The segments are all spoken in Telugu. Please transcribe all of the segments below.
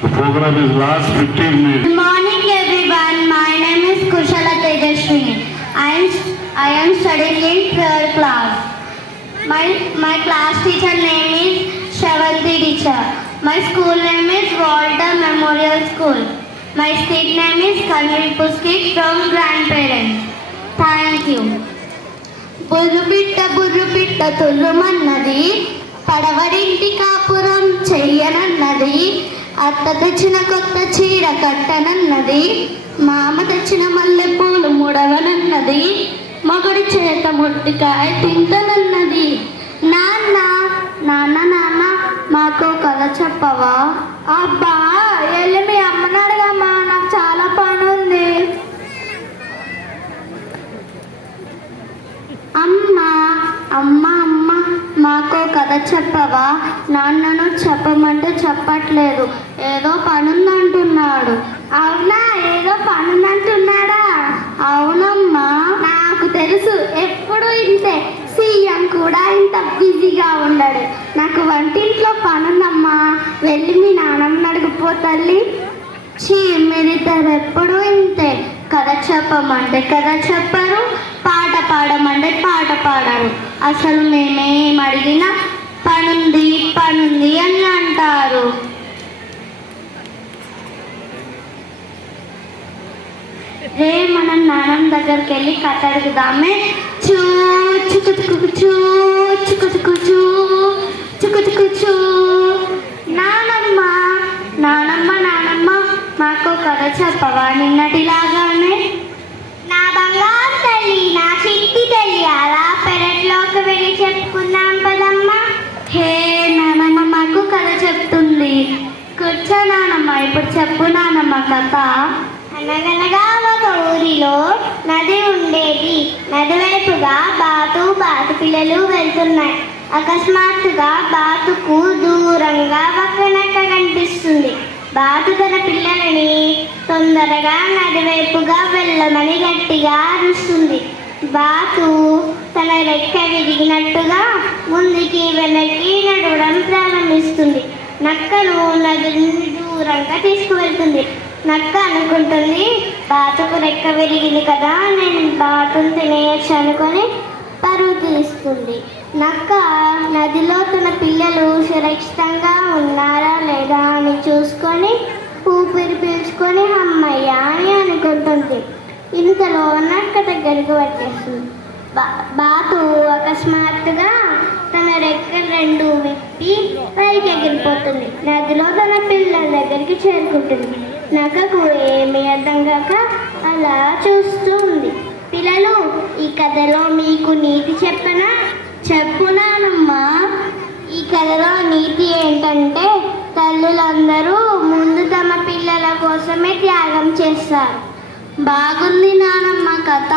The program is last 15 minutes. Good morning everyone. My name is Kushala Tejaswini. I am studying in 3rd class. My class teacher name is Shavanti teacher. My school name is Walter Memorial School. My state name is Kanvi Puskit from grandparents. Thank you. బుర్రు పిట్ట తుర్రుమన్నది, పడవడింటి కాపురం చెయ్యనన్నది, అత్త తెచ్చిన కొత్త చీర కట్టనన్నది, మామ తెచ్చిన మల్లె పూలు ముడవనన్నది, మగుడి చేత మొట్టికాయ తింటనన్నది. నాన్న నాన్న నాన్న మాకు కథ చెప్పవా? అబ్బా వెళ్ళి మీ అమ్మని అడగమ్మా, నాకు చాలా పని ఉంది. అమ్మ అమ్మ అమ్మ మాకు కథ చెప్పవా? నాన్నను చెప్పమంటే చెప్పట్లేదు, ఏదో పనుందంటున్నాడు. అవునా, ఏదో పనుందంటున్నాడా? అవునమ్మా, నాకు తెలుసు, ఎప్పుడు ఇంతే. సీఎం కూడా ఇంత బిజీగా ఉండడు. నాకు వంటింట్లో పనుందమ్మా, వెళ్ళి మీ నాన్నమ్మని అడిగిపో తల్లి. మీరిద్దరు ఎప్పుడు ఇంతే, కథ చెప్పమంటే కథ చెప్పరు, పాట పాడమంటే పాట పాడరు. అసలు మేమేం అడిగినా పనుంది పనుంది అని అంటారు. రే మనం నాన్నమ్మ దగ్గరికి వెళ్ళి కథ అడుగుదామే. చూ చుకుచుకు చూ చుకుచుకు చూ చుకుచుకు చూ. నానమ్మ నానమ్మ నానమ్మ మాకు కథ చెప్పవా నిన్నటిలాగానే? నా బంగారు తల్లి, నా చిట్టి తల్లి, అలా పెరట్లోకి వెళ్ళి చెప్పుకుందాం పదమ్మా. హే నానమ్మ మాకు కథ చెప్తుంది. కూర్చో నానమ్మ, ఇప్పుడు చెప్పు నానమ్మ కథ. అనగనగా ఒక ఊరిలో నది ఉండేది. నది వైపుగా బాతు పిల్లలు వెళ్తున్నాయి. అకస్మాత్తుగా బాతుకు దూరంగా ఒక నక్క కనిపిస్తుంది. బాతు తన పిల్లలని తొందరగా నది వైపుగా వెళ్ళమని గట్టిగా అరుస్తుంది. బాతు తన రెక్క విరిగినట్టుగా ముందుకి వెనక్కి నడవడం ప్రారంభిస్తుంది. నక్కను నదిని దూరంగా తీసుకువెళ్తుంది. నక్క అనుకుంటుంది, బాతుకు రెక్క విరిగింది కదా, నేను బాతును తినేయచ్చు అనుకొని పరుగు తీస్తుంది. నక్క నదిలో తన పిల్లలు సురక్షితంగా ఉన్నారా లేదా అని చూసుకొని ఊపిరి పీల్చుకొని అమ్మయ్య అని అనుకుంటుంది. ఇంతలో నక్క దగ్గరికి వచ్చేస్తుంది. బాతు అకస్మాత్తుగా తన రెక్కలు రెండు విప్పి పైకి ఎగిరిపోతుంది. నదిలో తన పిల్లల దగ్గరికి చేరుకుంటుంది. నక్కకు ఏమీ అర్థం కాక అలా చూస్తూ ఉంది. పిల్లలు, ఈ కథలో మీకు నీతి చెప్పనా? చెప్పునానమ్మా. ఈ కథలో నీతి ఏంటంటే, తల్లులందరూ ముందు తమ పిల్లల కోసమే త్యాగం చేస్తారు. బాగుంది నానమ్మ కథ.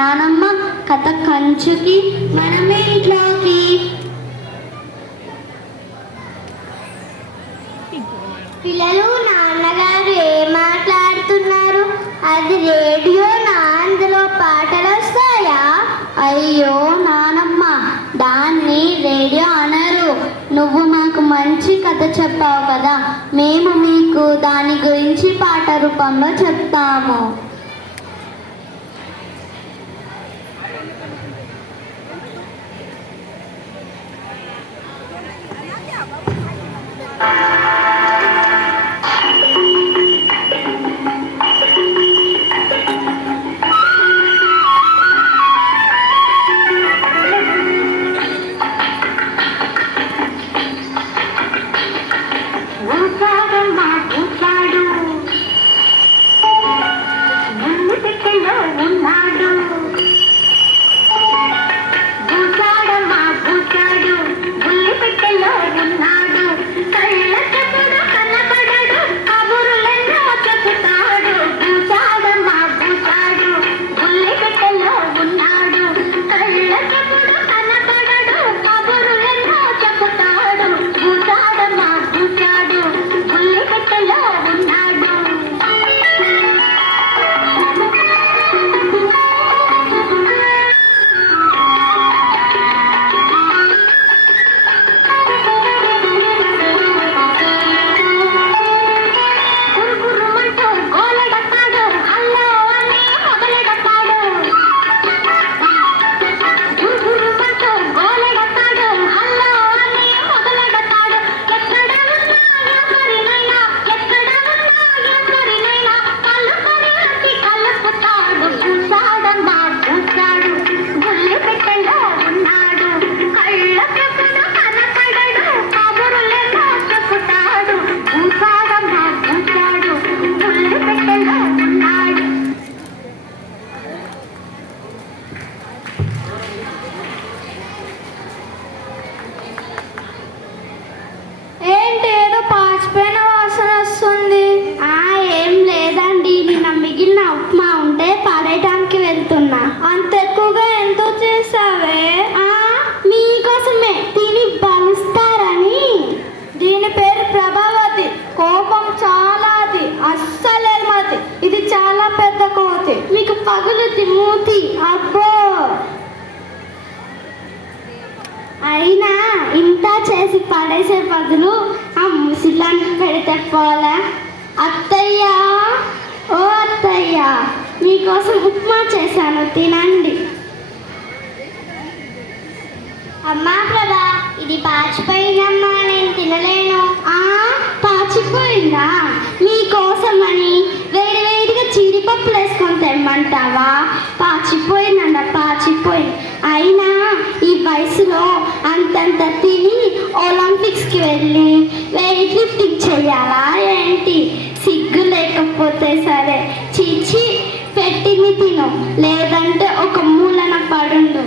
నానమ్మ కథ కంచుకి మనమే ఇంట్లోకి. పిల్లలు, నాన్నగారు ఏం మాట్లాడుతున్నారు? అది రేడియోనా? అందులో పాటలు వస్తాయా? అయ్యో నానమ్మ, దాన్ని రేడియో అనరు. నువ్వు మాకు మంచి కథ చెప్పావు కదా, మేము మీకు దాని గురించి పాట రూపంలో చెప్తాము. ఉన్నాడు, కళ్ళ పడేసే బదులు ఆ ముసలానికి పెడితే పోలే. అత్తయ్య, ఓ అత్తయ్య, మీకోసం ఉప్మా చేశాను, తినండి. అమ్మా ప్రభా, ఇది పాచిపోయిందమ్మా, నేను తినలేను. పాచిపోయిందా? మీకోసమని వేడి వేడిగా జీడిపప్పులు వేసుకొని తెమ్మంటావా? పాచిపోయిందంట, పాచిపోయింది. అయినా ఈ వయసులో అంతంత తిని ఒలింపిక్స్కి వెళ్ళి వెయిట్ లిఫ్టింగ్ చేయాలా ఏంటి? సిగ్గు లేకపోతే సరే, చీచి, పెట్టింది తిను, లేదంటే ఒక మూలన పడుండు.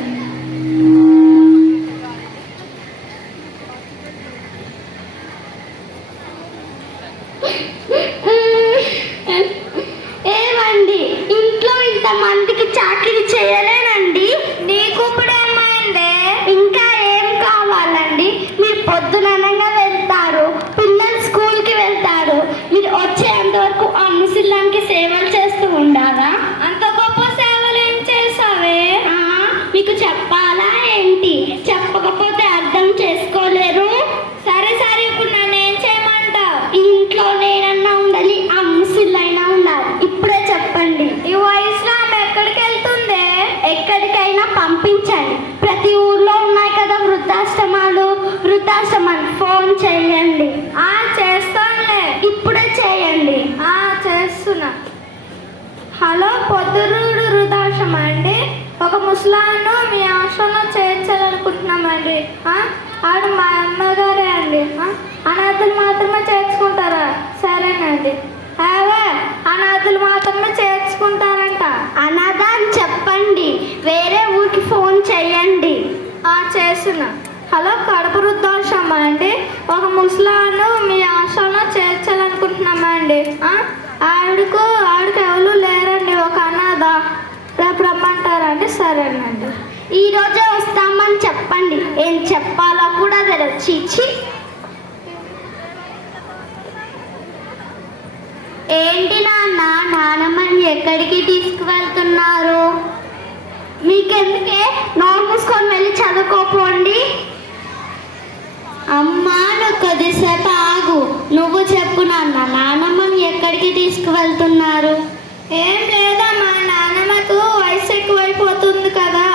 ఏమండి, ఇంట్లో ఇంతమందికి చాకరీ చేయలేనండి. నీకు ఇప్పుడు ఏమైంది? ఇంకా ఏం కావాలండి? మీరు పొద్దుననగా వెళ్తారు, పిల్లలు స్కూల్కి వెళ్తారు, మీరు వచ్చేంత వరకు ఆ ముసలానికి సేవలు చేస్తూ ఉండాలా? అంత గొప్ప సేవలు ఏం చేసావే? మీకు చెప్పాలా ఏంటి? చెప్పకపోతే అర్థం చేసుకోలేరు. సరే సరే, ఇప్పుడు నన్ను ఏం చేయమంటావు? ఇంట్లో నేనన్నా ఉండాలి, ఆ ముసలైనా ఉండాలి. ఇప్పుడే చెప్పండి. ఈ వయసులో ఆమె ఎక్కడికి వెళ్తుంది? ఎక్కడికైనా పంపించండి. ప్రతి ఊర్లో ఉన్నాయి కదా వృద్ధాశ్రమాలు. ఫోన్ చేయండి. చేస్తానులే, ఇప్పుడే చేయండి. చేస్తున్నా. హలో, పొద్దురూడు వృద్ధాశ్రమం అండి. ఒక ముసలాను మీ ఆశ్రమంలో చేర్చాలనుకుంటున్నామండి. ఆవిడ మా అమ్మగారే అండి. అనాథులు మాత్రమే చేర్చుకుంటారా? సరేనండి. అనాథులు మాత్రమే చేర్చుకుంటారంట. అనాథ అని చెప్పండి, వేరే ఊరికి ఫోన్ చేయండి. చేస్తున్నా. హలో, కడప వృద్ధాశ్రమం అండి. ఒక ముసలాను మీ ఆశ్రమంలో చేర్చాలనుకుంటున్నామండి. ఆవిడకు ఎవరు లేరండి, ఒక అనాథ. రేపు రమ్మంటారండి. సరేనండి. ఈరోజే వస్తామని చెప్పండి. ఏం చెప్పాలో కూడా తెలియదు. చీచి. ఏంటి నాన్న, నానమ్మని ఎక్కడికి తీసుకువెళ్తున్నారు? మీకెందుకే, నోరు మూసుకొని వెళ్ళి చదువుకోపోండి. అమ్మా, నువ్వు కొద్దిసేపు ఆగు. నువ్వు చెప్పు నాన్న, నానమ్మని ఎక్కడికి తీసుకువెళ్తున్నారు? ఏం లేదమ్మా, నానమ్మకు వయసు ఎక్కువైపోతుంది కదా,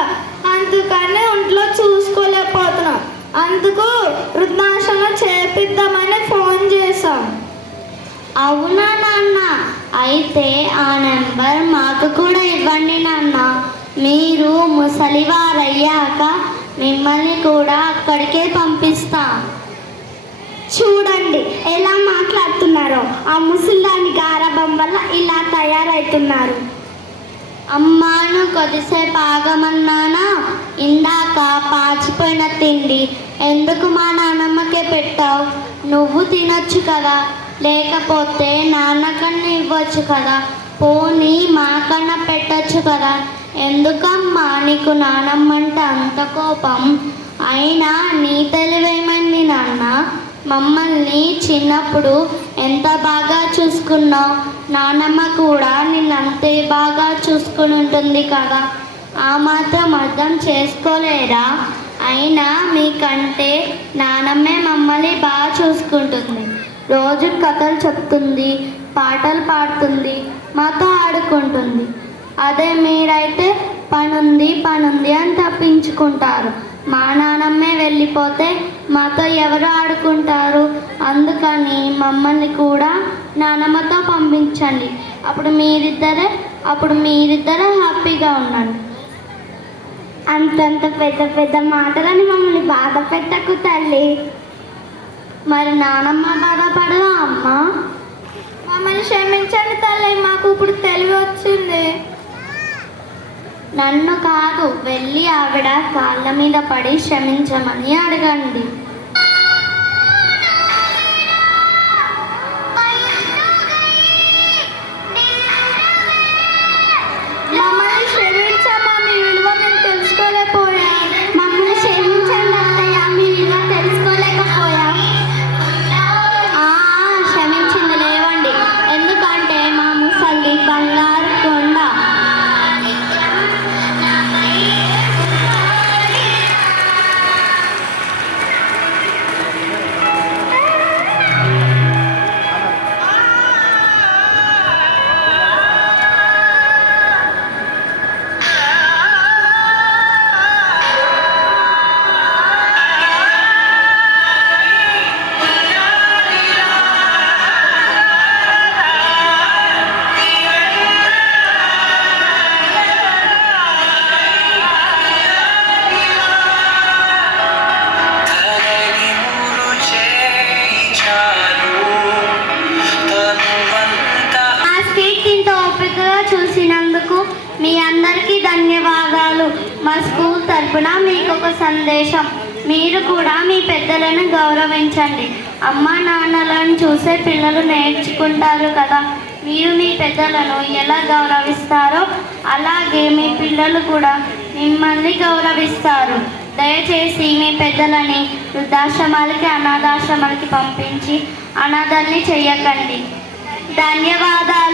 అందుకని ఒంట్లో చూసుకోలేకపోతున్నాం. అందుకు వృద్ధాశ్రమంలో చేర్పిద్దామని ఫోన్ చేశాం. అవునా నాన్న? అయితే ఆ నెంబర్ మాకు కూడా ఇవ్వండి నాన్న. మీరు ముసలివారయ్యాక మిమ్మల్ని కూడా అక్కడికే పంపిస్తాం. చూడండి ఎలా మాట్లాడుతున్నారో. ఆ ముసలాన్ని గారాబం వల్ల ఇలా తయారవుతున్నారు. అమ్మాను కొద్దిసేపు ఆగమన్నానా? ఇందాక పాచిపోయిన తిండి ఎందుకు మా నాన్నమ్మకే పెట్టావు? నువ్వు తినొచ్చు కదా, లేకపోతే నాన్నకన్నా ఇవ్వచ్చు కదా, పోనీ మాకన్నా పెట్టచ్చు కదా. ఎందుకమ్మా నీకు నానమ్మంటే అంత కోపం? అయినా నీ తెలివేమంది నాన్న? మమ్మల్ని చిన్నప్పుడు ఎంత బాగా చూసుకున్నావు, నానమ్మ కూడా నిన్నంతే బాగా చూసుకుని ఉంటుంది కదా, ఆ మాత్రం అర్థం చేసుకోలేరా? అయినా మీకంటే నానమ్మే మమ్మల్ని బాగా చూసుకుంటుంది. రోజు కథలు చెప్తుంది, పాటలు పాడుతుంది, మాతో ఆడుకుంటుంది. అదే మీరైతే పనుంది అని తప్పించుకుంటారు. మా నానమ్మే వెళ్ళిపోతే మాతో ఎవరు ఆడుకుంటారు? అందుకని మమ్మల్ని కూడా నానమ్మతో పంపించండి. అప్పుడు మీరిద్దరే హ్యాపీగా ఉండండి. అంతంత పెద్ద పెద్ద మాటలని మమ్మల్ని బాధ పెట్టకు తల్లి. మరి నానమ్మ బాధపడదా అమ్మ? మమ్మల్ని క్షమించండి తల్లి, మాకు ఇప్పుడు తెలివి వచ్చింది. నన్ను కాదు, వెళ్ళి ఆవిడ కాళ్ళ మీద పడి క్షమించమని అడగండి. మమ్మల్ని క్షమించమ్మా, మీ విలువ మేము తెలుసుకోలేకపోయా. మమ్మల్ని క్షమించండి అత్తయ్య, మీ విలువ తెలుసుకోలేకపోయా. క్షమించింది లేవండి, ఎందుకంటే మా ముసలి బంగారు కొండ. ధన్యవాదాలు. మా స్కూల్ తరపున మీకు ఒక సందేశం. మీరు కూడా మీ పెద్దలను గౌరవించండి. అమ్మా నాన్నలను చూసే పిల్లలు నేర్చుకుంటారు కదా. మీరు మీ పెద్దలను ఎలా గౌరవిస్తారో అలాగే మీ పిల్లలు కూడా మిమ్మల్ని గౌరవిస్తారు. దయచేసి మీ పెద్దలని వృద్ధాశ్రమాలకి అనాథాశ్రమాలకి పంపించి అనాథల్ని చెయ్యకండి. ధన్యవాదాలు.